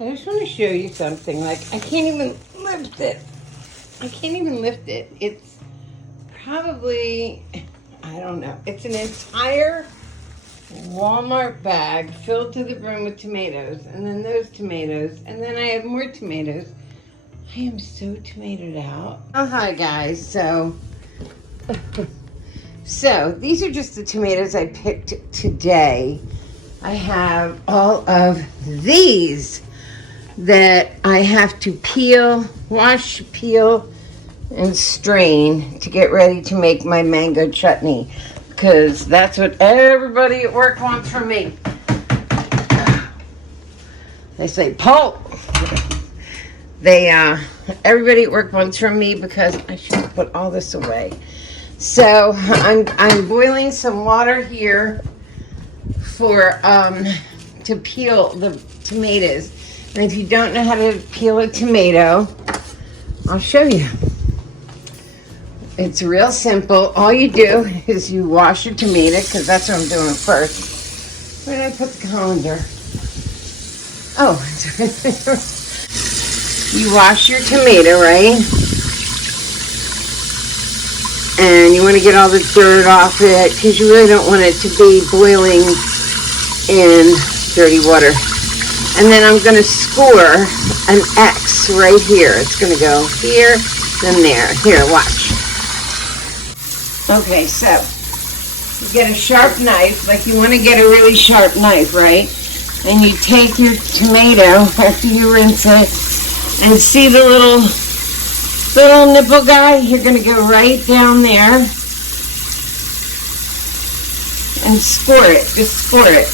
I just want to show you something. Like, I can't even lift it. I can't even lift it. It's probably, I don't know. It's an entire Walmart bag filled to the brim with tomatoes. And then those tomatoes. And then I have more tomatoes. I am so tomatoed out. Oh, hi, guys. So these are just the tomatoes I picked today. I have all of these that I have to peel, wash, peel, and strain to get ready to make my mango chutney, because that's what everybody at work wants from me. They say pulp. Everybody at work wants from me, because I should put all this away. So I'm boiling some water here for to peel the tomatoes. And if you don't know how to peel a tomato, I'll show you. It's real simple. All you do is you wash your tomato, because that's what I'm doing first. Where did I put the colander? Oh, you wash your tomato, right? And you want to get all the dirt off it, because you really don't want it to be boiling in dirty water. And then I'm going to score an X right here. It's going to go here, then there. Here, watch. Okay, so you get a sharp knife, like you want to get a really sharp knife, right? And you take your tomato after you rinse it, and see the little nipple guy? You're going to go right down there and score it. Just score it.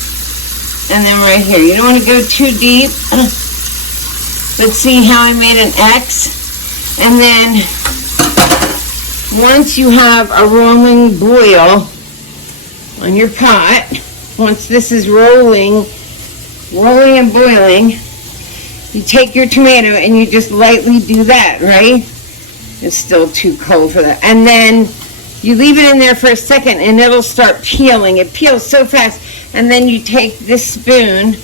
And then right here. You don't want to go too deep. But see how I made an X? And then once you have a rolling boil on your pot, once this is rolling and boiling, you take your tomato and you just lightly do that, right? It's still too cold for that. And then you leave it in there for a second and it'll start peeling. It peels so fast. And then you take this spoon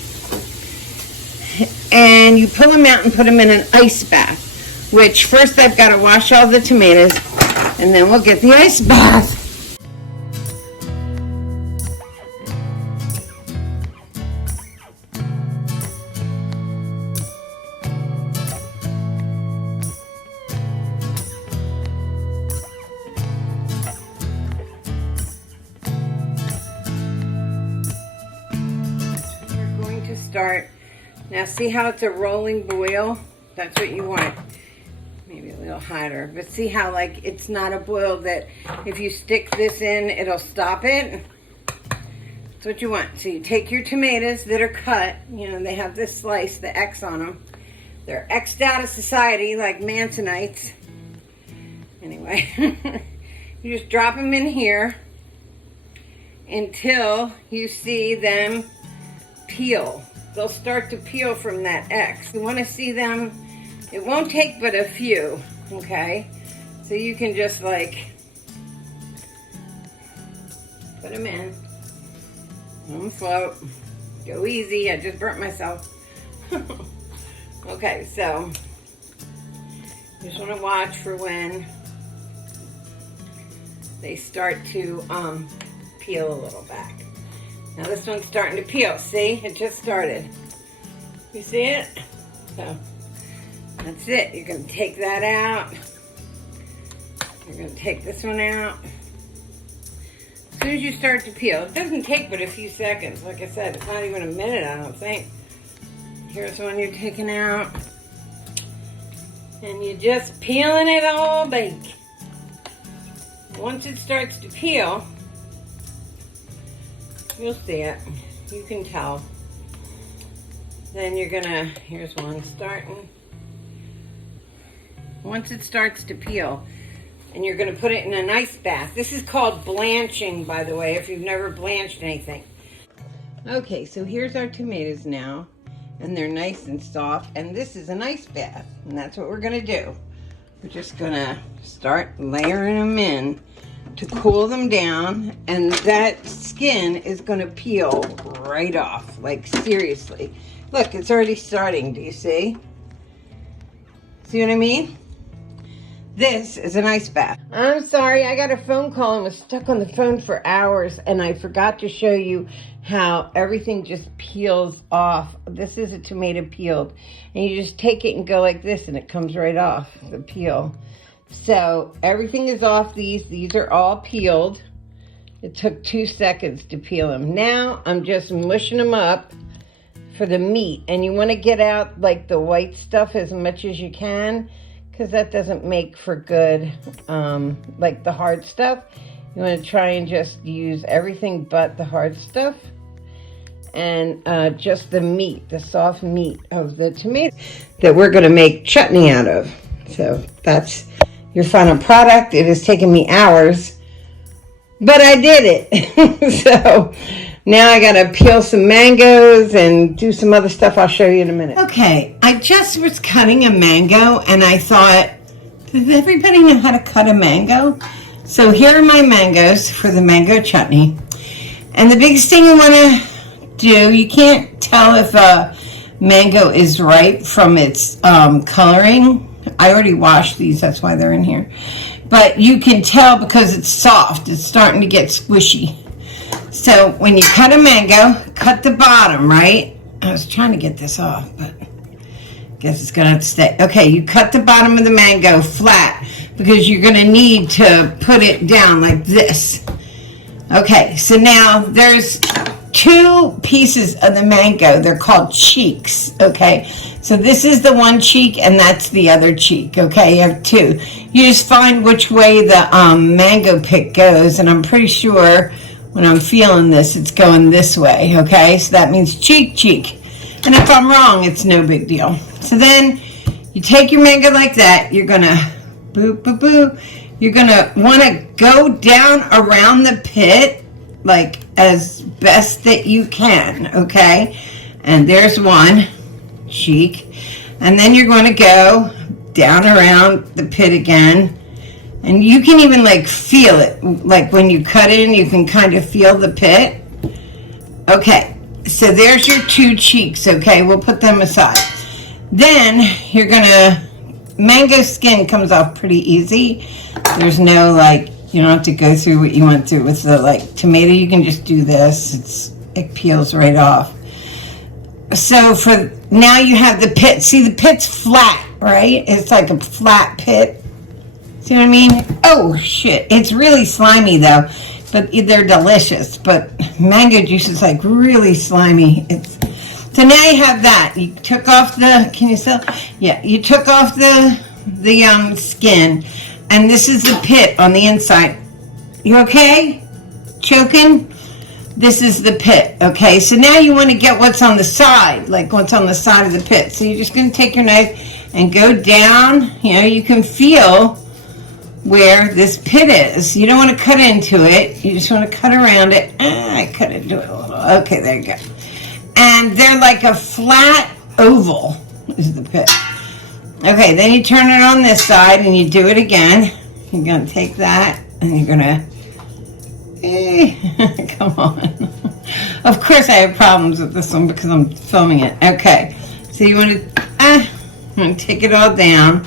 and you pull them out and put them in an ice bath. Which first I've got to wash all the tomatoes, and then we'll get the ice bath. Start. Now see how it's a rolling boil? That's what you want. Maybe a little hotter. But see how like it's not a boil that if you stick this in, it'll stop it? That's what you want. So you take your tomatoes that are cut. You know, they have this slice, the X on them. They're X'd out of society like Mansonites. Anyway, you just drop them in here until you see them peel. They'll start to peel from that X. You want to see them, it won't take but a few, okay? So you can just like put them in. Don't float. Go easy. I just burnt myself. Okay, so you just want to watch for when they start to peel a little back. Now this one's starting to peel. See? It just started. You see it? So that's it. You're going to take that out. You're going to take this one out. As soon as you start to peel, it doesn't take but a few seconds. Like I said, it's not even a minute, I don't think. Here's one you're taking out. And you're just peeling it all back. Once it starts to peel, you'll see it. You can tell. Then you're gonna, here's one starting. Once it starts to peel, and you're gonna put it in an ice bath. This is called blanching, by the way, if you've never blanched anything. Okay, so here's our tomatoes now, and they're nice and soft, and this is an ice bath, and that's what we're gonna do. We're just gonna start layering them in to cool them down, and that skin is going to peel right off, like seriously. Look, it's already starting. Do you see? See what I mean? This is an ice bath. I'm sorry, I got a phone call and was stuck on the phone for hours, and I forgot to show you how everything just peels off. This is a tomato peeled, and you just take it and go like this, and it comes right off the peel. So everything is off these. These are all peeled. It took 2 seconds to peel them. Now I'm just mushing them up for the meat, and you want to get out like the white stuff as much as you can, because that doesn't make for good, like the hard stuff. You want to try and just use everything but the hard stuff, and just the meat, the soft meat of the tomato that we're going to make chutney out of. So that's your final product. It has taken me hours, but I did it. So now I got to peel some mangoes and do some other stuff I'll show you in a minute. Okay, I just was cutting a mango, and I thought, does everybody know how to cut a mango? So here are my mangoes for the mango chutney. And the biggest thing you want to do, you can't tell if a mango is ripe from its coloring. I already washed these, that's why they're in here. But you can tell because it's soft. It's starting to get squishy. So when you cut a mango, cut the bottom, right? I was trying to get this off, but I guess it's going to have to stay. Okay, you cut the bottom of the mango flat because you're going to need to put it down like this. Okay, so now there's 2 pieces of the mango. They're called cheeks, okay? So this is the one cheek, and that's the other cheek, okay? You have 2. You just find which way the mango pick goes, and I'm pretty sure when I'm feeling this, it's going this way, okay? So that means cheek, cheek. And if I'm wrong, it's no big deal. So then you take your mango like that. You're going to boop, boop, boop. You're going to want to go down around the pit like as best that you can, okay? And there's one cheek. And then you're going to go down around the pit again. And you can even like feel it. Like when you cut in, you can kind of feel the pit. Okay, so there's your 2 cheeks, okay? We'll put them aside. Then you're gonna, mango skin comes off pretty easy. There's no like, you don't have to go through what you went through with the like tomato. You can just do this. It peels right off. So for now you have the pit. See, the pit's flat, right? It's like a flat pit. See what I mean? Oh, shit. It's really slimy, though. But they're delicious. But mango juice is, like, really slimy. So now you have that. You took off the... Can you still... Yeah. You took off the skin. And this is the pit on the inside. You okay? Choking? This is the pit, okay? So now you want to get what's on the side. Like, what's on the side of the pit. So you're just going to take your knife and go down. You know, you can feel where this pit is. You don't want to cut into it. You just want to cut around it. I cut into it a little. Okay, there you go. And they're like a flat oval is the pit. Okay, then you turn it on this side and you do it again. You're going to take that and you're going to... come on. Of course I have problems with this one because I'm filming it. Okay, so you want to take it all down.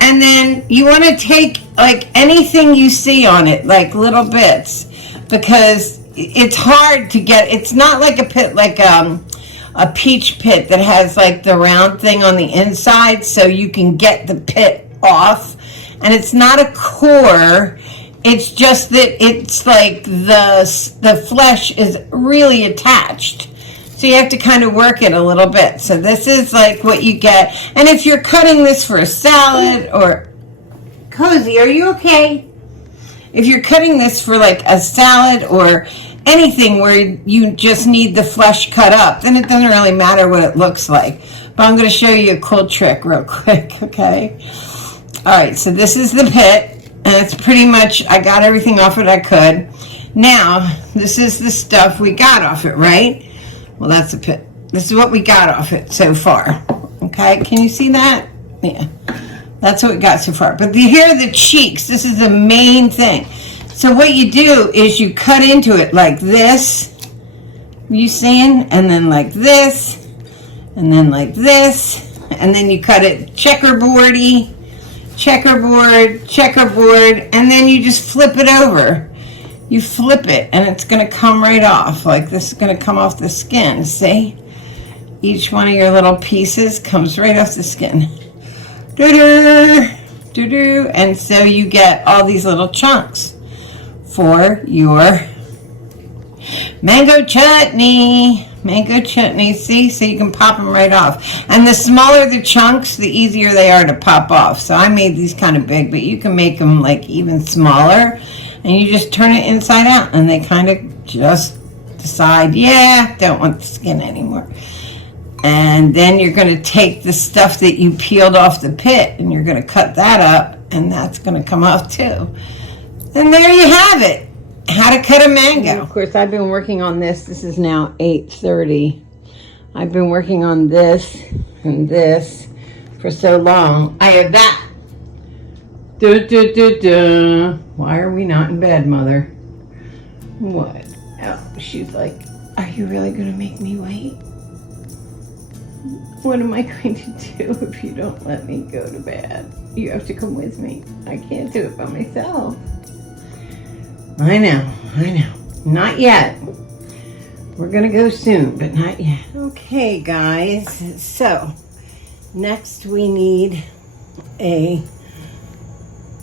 And then you want to take like anything you see on it, like little bits, because it's hard to get. It's not like a pit, like a peach pit that has like the round thing on the inside, so you can get the pit off. And it's not a core. It's just that it's like the flesh is really attached. So you have to kind of work it a little bit. So this is like what you get. And if you're cutting this for a salad or... Cozy, are you okay? If you're cutting this for like a salad or anything where you just need the flesh cut up, then it doesn't really matter what it looks like. But I'm going to show you a cool trick real quick, okay? All right, so this is the pit. And it's pretty much, I got everything off it I could. Now, this is the stuff we got off it, right? Well, that's a pit. This is what we got off it so far. Okay, can you see that? Yeah, that's what we got so far. But here are the cheeks. This is the main thing. So what you do is you cut into it like this. You seeing? And then like this. and then like this, and then you cut it checkerboardy, checkerboard, and then you just flip it over. You flip it, and it's going to come right off. Like this is going to come off the skin, see? Each one of your little pieces comes right off the skin. Doo-doo, doo-doo. And so you get all these little chunks for your mango chutney. Mango chutney, see? So you can pop them right off. And the smaller the chunks, the easier they are to pop off. So I made these kind of big, but you can make them like even smaller. And you just turn it inside out, and they kind of just decide, yeah, don't want the skin anymore. And then you're going to take the stuff that you peeled off the pit, and you're going to cut that up, and that's going to come off too. And there you have it. How to cut a mango. And of course, I've been working on this. This is now 8:30. I've been working on this and this for so long. I have that. Why are we not in bed, Mother? What? Oh, she's like, are you really going to make me wait? What am I going to do if you don't let me go to bed? You have to come with me. I can't do it by myself. I know. Not yet. We're going to go soon, but not yet. Okay, guys. So, next we need a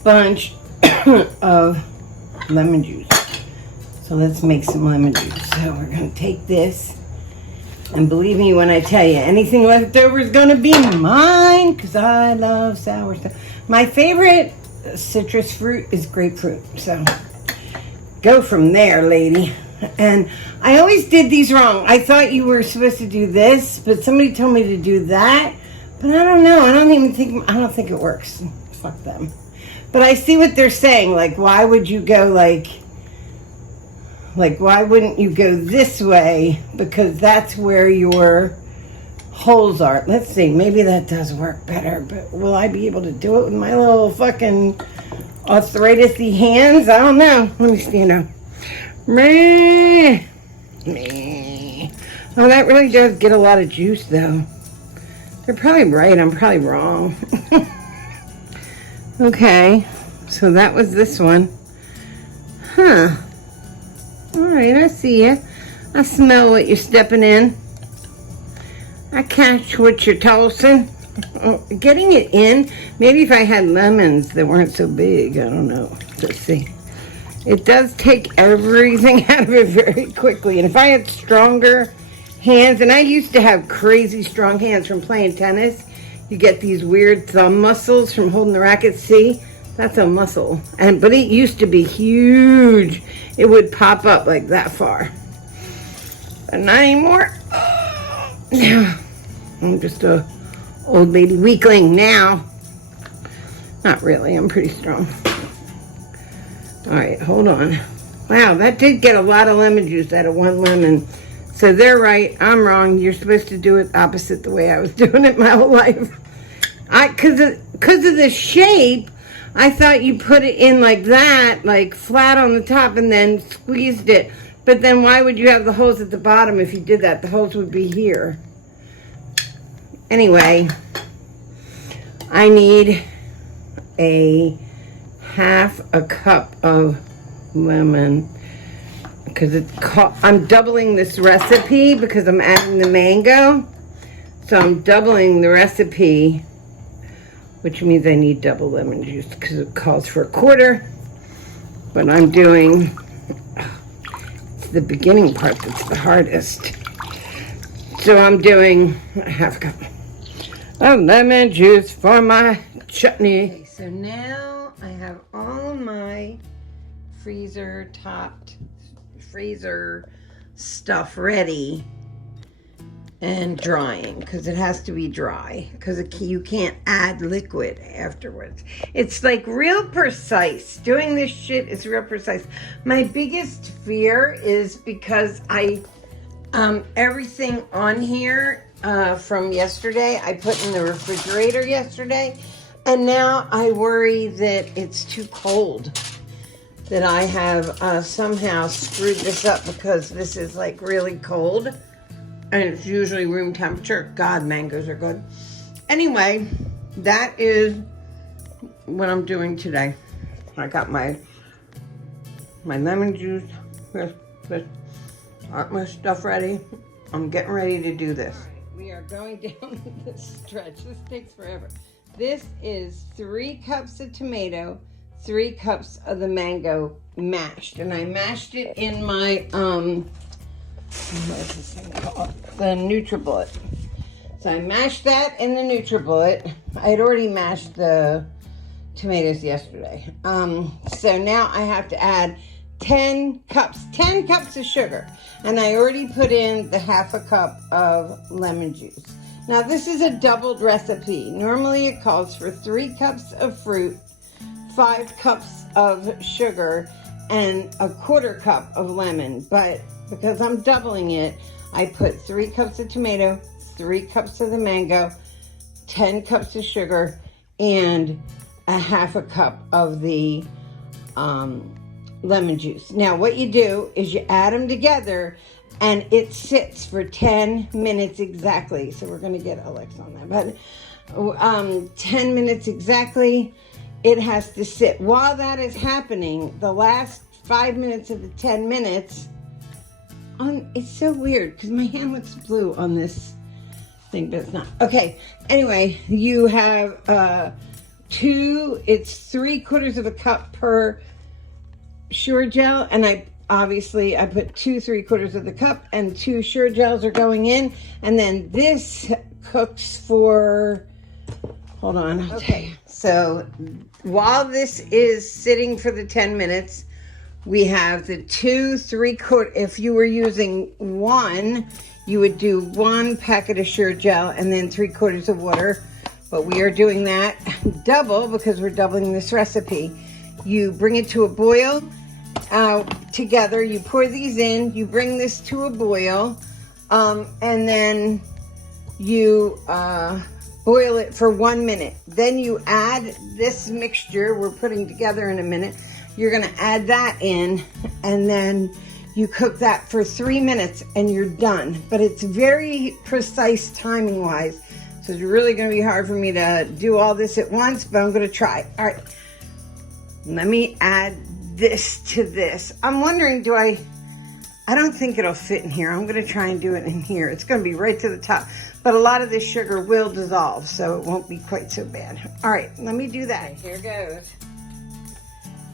bunch of lemon juice. So let's make some lemon juice. So we're going to take this, and believe me when I tell you, anything left over is going to be mine because I love sour stuff. My favorite citrus fruit is grapefruit. So go from there, lady. And I always did these wrong. I thought you were supposed to do this, but somebody told me to do that. But I don't know. I don't think it works. Fuck them. But I see what they're saying. Like, why would you go like, why wouldn't you go this way? Because that's where your holes are. Let's see. Maybe that does work better. But will I be able to do it with my little fucking arthritis-y hands? I don't know. Let me stand up. Oh, that really does get a lot of juice, though. They're probably right. I'm probably wrong. Okay, so that was this one. Huh. Alright, I see you. I smell what you're stepping in. I catch what you're tossing. Oh, getting it in, maybe if I had lemons that weren't so big, I don't know. Let's see. It does take everything out of it very quickly. And if I had stronger hands, and I used to have crazy strong hands from playing tennis, you get these weird thumb muscles from holding the racket. See, that's a muscle. But it used to be huge. It would pop up like that far. But not anymore. I'm just a old lady weakling now. Not really, I'm pretty strong. All right, hold on. Wow, that did get a lot of lemon juice out of one lemon. So they're right, I'm wrong. You're supposed to do it opposite the way I was doing it my whole life. Because of the shape, I thought you put it in like that, like flat on the top, and then squeezed it. But then why would you have the holes at the bottom if you did that? The holes would be here. Anyway, I need a half a cup of lemon. Because I'm doubling this recipe because I'm adding the mango. So I'm doubling the recipe, which means I need double lemon juice because it calls for a quarter. But I'm doing, it's the beginning part that's the hardest. So I'm doing a half cup of lemon juice for my chutney. Okay, so now I have all of my freezer stuff ready and drying because it has to be dry because you can't add liquid afterwards. It's like real precise. Doing this shit is real precise. My biggest fear is because everything on here from yesterday I put in the refrigerator yesterday, and now I worry that it's too cold, that I have somehow screwed this up because this is like really cold. and it's usually room temperature. God, mangoes are good. Anyway, that is what I'm doing today. I got my lemon juice. Got my stuff ready. I'm getting ready to do this. All right, we are going down this stretch. This takes forever. This is 3 cups of tomato, 3 cups of the mango mashed, and I mashed it in my what's this thing called? The NutriBullet. So I mashed that in the NutriBullet. I had already mashed the tomatoes yesterday. So now I have to add 10 cups of sugar. And I already put in the 1/2 cup of lemon juice. Now this is a doubled recipe. Normally it calls for 3 cups of fruit, 5 cups of sugar, and 1/4 cup of lemon. But because I'm doubling it, I put 3 cups of tomato, 3 cups of the mango, 10 cups of sugar, and 1/2 cup of the lemon juice. Now what you do is you add them together and it sits for 10 minutes exactly. So we're going to get Alex on that, but 10 minutes exactly it has to sit. While that is happening, the last 5 minutes of the 10 minutes, it's so weird because my hand looks blue on this thing, but it's not. Okay, anyway, you have it's 3/4 cup per Sure Jell, and I put 2 3/4 cup, and 2 Sure Jells are going in, and then this cooks for, hold on, I'll tell you. So while this is sitting for the 10 minutes, we have the 2 3/4. If you were using 1, you would do 1 packet of Sure Jell and then 3/4 of water. But we are doing that double because we're doubling this recipe. You bring it to a boil together. You pour these in. You bring this to a boil, and then you boil it for 1 minute. Then you add this mixture we're putting together in a minute. You're going to add that in, and then you cook that for 3 minutes, and you're done. But it's very precise timing-wise. So it's really going to be hard for me to do all this at once, but I'm going to try. All right. Let me add this to this. I'm wondering, I don't think it'll fit in here. I'm going to try and do it in here. It's going to be right to the top. But a lot of this sugar will dissolve, so it won't be quite so bad. All right, let me do that. Here goes.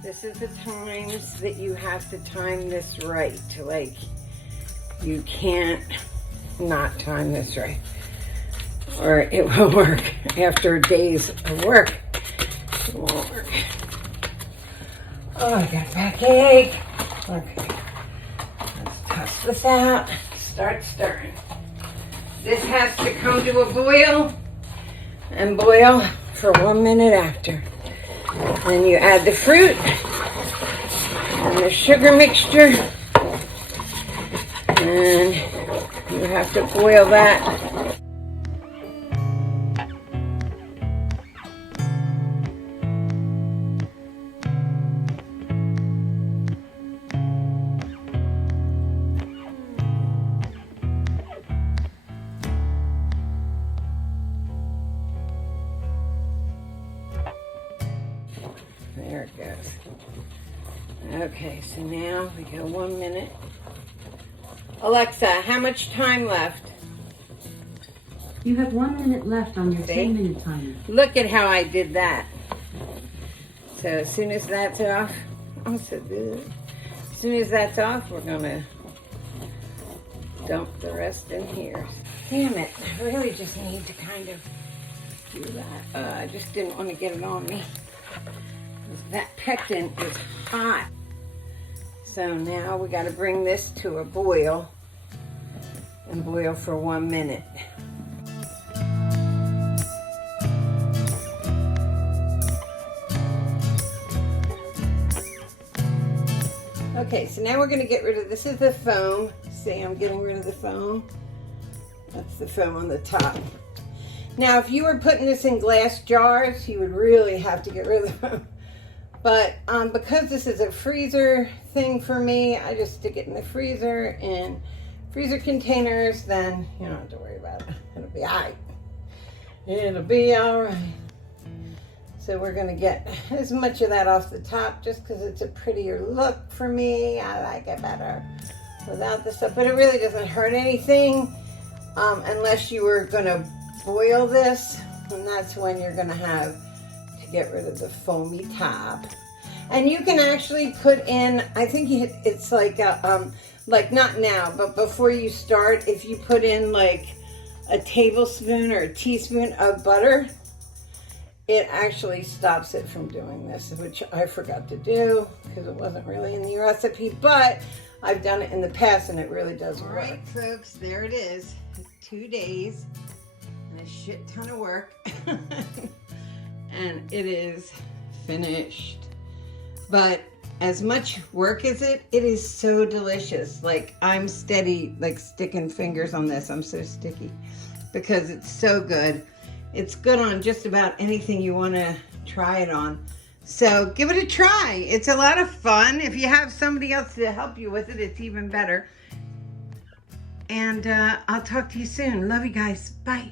This is the times that you have to time this right. Like, you can't not time this right, or it won't work. After days of work, it won't work. Oh, I got a backache. Okay, let's toss this out. Start stirring. This has to come to a boil and boil for 1 minute after. Then you add the fruit and the sugar mixture, and you have to boil that. There it goes. Okay, so now we go 1 minute. Alexa, how much time left? You have 1 minute left on your 10-minute timer. Look at how I did that. So as soon as that's off, oh, so good. As soon as that's off, we're gonna dump the rest in here. Damn it, I really just need to kind of do that. I just didn't want to get it on me. That pectin is hot. So now we got to bring this to a boil and boil for 1 minute. Okay, so now we're going to get rid of, this is the foam. See, I'm getting rid of the foam. That's the foam on the top. Now, if you were putting this in glass jars, you would really have to get rid of the foam. But because this is a freezer thing for me, I just stick it in the freezer and freezer containers, then you don't have to worry about it. It'll be all right. It'll be all right. So we're gonna get as much of that off the top just because it's a prettier look for me. I like it better without the stuff, but it really doesn't hurt anything unless you were gonna boil this, and that's when you're gonna have to get rid of the foamy top. And you can actually put in, I think it's like not now, but before you start, if you put in like a tablespoon or a teaspoon of butter, it actually stops it from doing this, which I forgot to do because it wasn't really in the recipe, but I've done it in the past and it really does work. All right, folks, there it is. 2 days and a shit ton of work. And it is finished. But as much work as it is so delicious. Like, I'm steady, like sticking fingers on this. I'm so sticky because it's so good. It's good on just about anything you want to try it on. So give it a try. It's a lot of fun. If you have somebody else to help you with it, it's even better. And I'll talk to you soon. Love you guys. Bye.